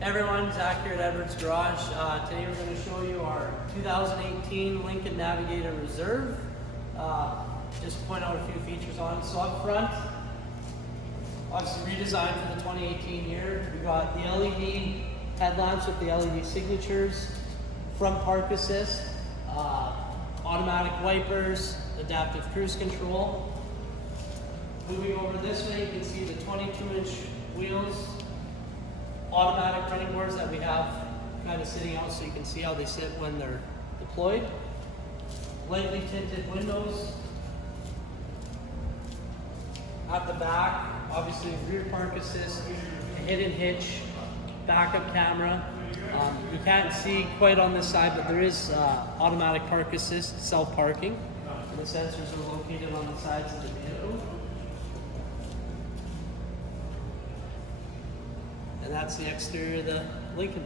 Hey everyone, Zach here at Edward's Garage. Today we're going to show you our 2018 Lincoln Navigator Reserve. Just to point out a few features on it. So up front, obviously redesigned for the 2018 year. We got the LED headlamps with the LED signatures, front park assist, automatic wipers, adaptive cruise control. Moving over this way, you can see the 22-inch wheels, automatic running boards that we have kind of sitting out so you can see how they sit when they're deployed. Lightly tinted windows. At the back, obviously rear park assist, a hidden hitch, backup camera. You can't see quite on this side, but there is automatic park assist, self-parking. And the sensors are located on the sides of the vehicle. And that's the exterior of the Lincoln.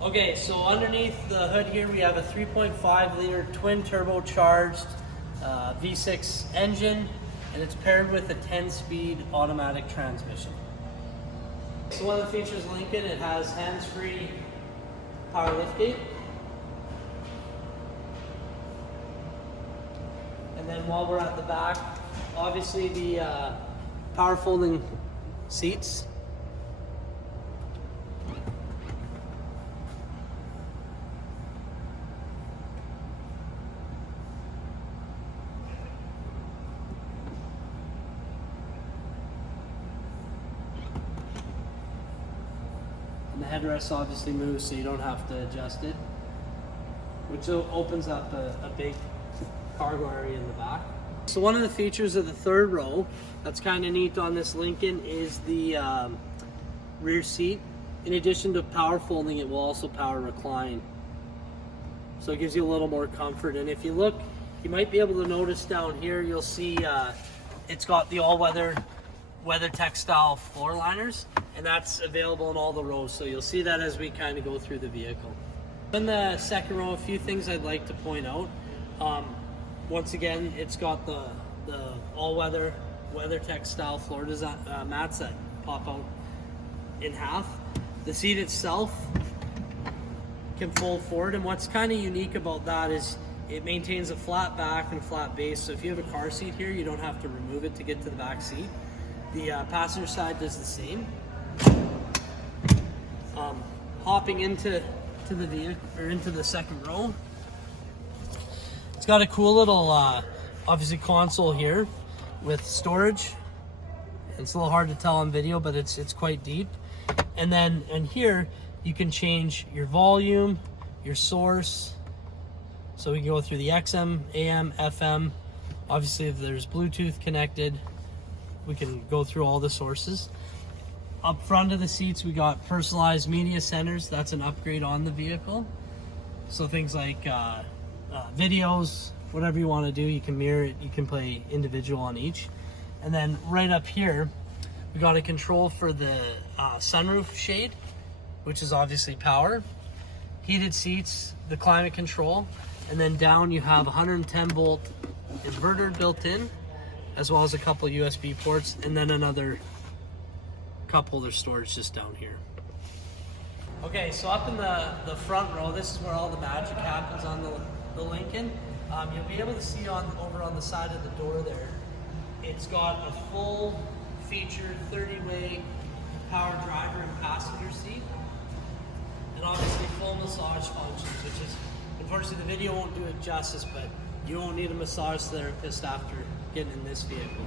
Okay, so underneath the hood here we have a 3.5 liter twin turbocharged V6 engine, and it's paired with a 10-speed automatic transmission. So one of the features of Lincoln, it has hands-free power liftgate. And then while we're at the back, obviously the power folding seats. And the headrest obviously moves so you don't have to adjust it, which opens up a big cargo area in the back. So one of the features of the third row that's kind of neat on this Lincoln is the rear seat. In addition to power folding, it will also power recline. So it gives you a little more comfort. And if you look, you might be able to notice down here, you'll see it's got the all-weather WeatherTech style floor liners, and that's available in all the rows, so you'll see that as we kind of go through the vehicle. In the second row, a few things I'd like to point out. Once again, it's got the all-weather WeatherTech style floor design mats that pop out in half. The seat itself can fold forward, and what's kind of unique about that is it maintains a flat back and flat base, so if you have a car seat here, you don't have to remove it to get to the back seat. The passenger side does the same. Hopping into the vehicle or into the second row, it's got a cool little obviously console here with storage. It's a little hard to tell on video, but it's quite deep. And then here you can change your volume, your source. So we can go through the XM, AM, FM. Obviously, if there's Bluetooth connected, we can go through all the sources. Up front of the seats, we got personalized media centers. That's an upgrade on the vehicle. So things like videos, whatever you want to do, you can mirror it, you can play individual on each. And then right up here, we got a control for the sunroof shade, which is obviously power. Heated seats, the climate control. And then down you have 110 volt inverter built in, as well as a couple USB ports, and then another cup holder storage just down here. Okay, so up in the front row, this is where all the magic happens on the Lincoln. You'll be able to see over on the side of the door there, it's got a full featured 30-way power driver and passenger seat, and obviously full massage functions, which is, unfortunately the video won't do it justice, but you won't need a massage therapist after getting in this vehicle.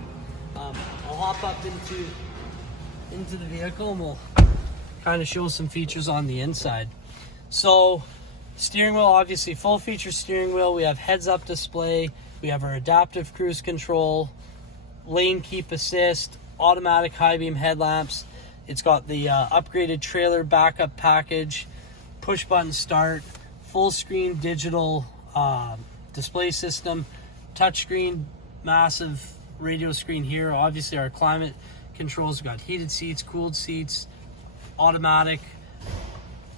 I'll hop up into the vehicle and we'll kind of show some features on the inside. So steering wheel, obviously full feature steering wheel. We have heads up display. We have our adaptive cruise control, lane keep assist, automatic high beam headlamps. It's got the upgraded trailer backup package, push button start, full screen digital display system, touchscreen, massive radio screen here. Obviously our climate controls. We've got heated seats, cooled seats, automatic,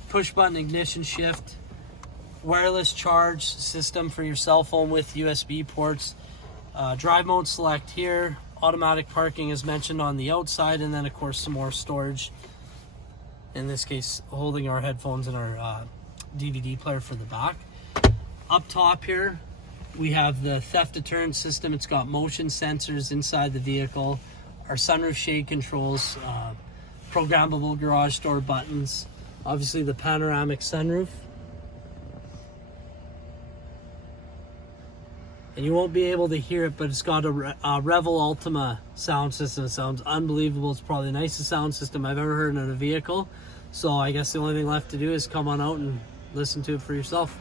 push button ignition shift, wireless charge system for your cell phone with USB ports, drive mode select here, automatic parking as mentioned on the outside, and then of course some more storage, in this case holding our headphones and our DVD player for the back. Up top here we have the theft deterrent system. It's got motion sensors inside the vehicle, our sunroof shade controls, programmable garage door buttons, obviously the panoramic sunroof. And you won't be able to hear it, but it's got a Revel Ultima sound system. It sounds unbelievable. It's probably the nicest sound system I've ever heard in a vehicle. So I guess the only thing left to do is come on out and listen to it for yourself.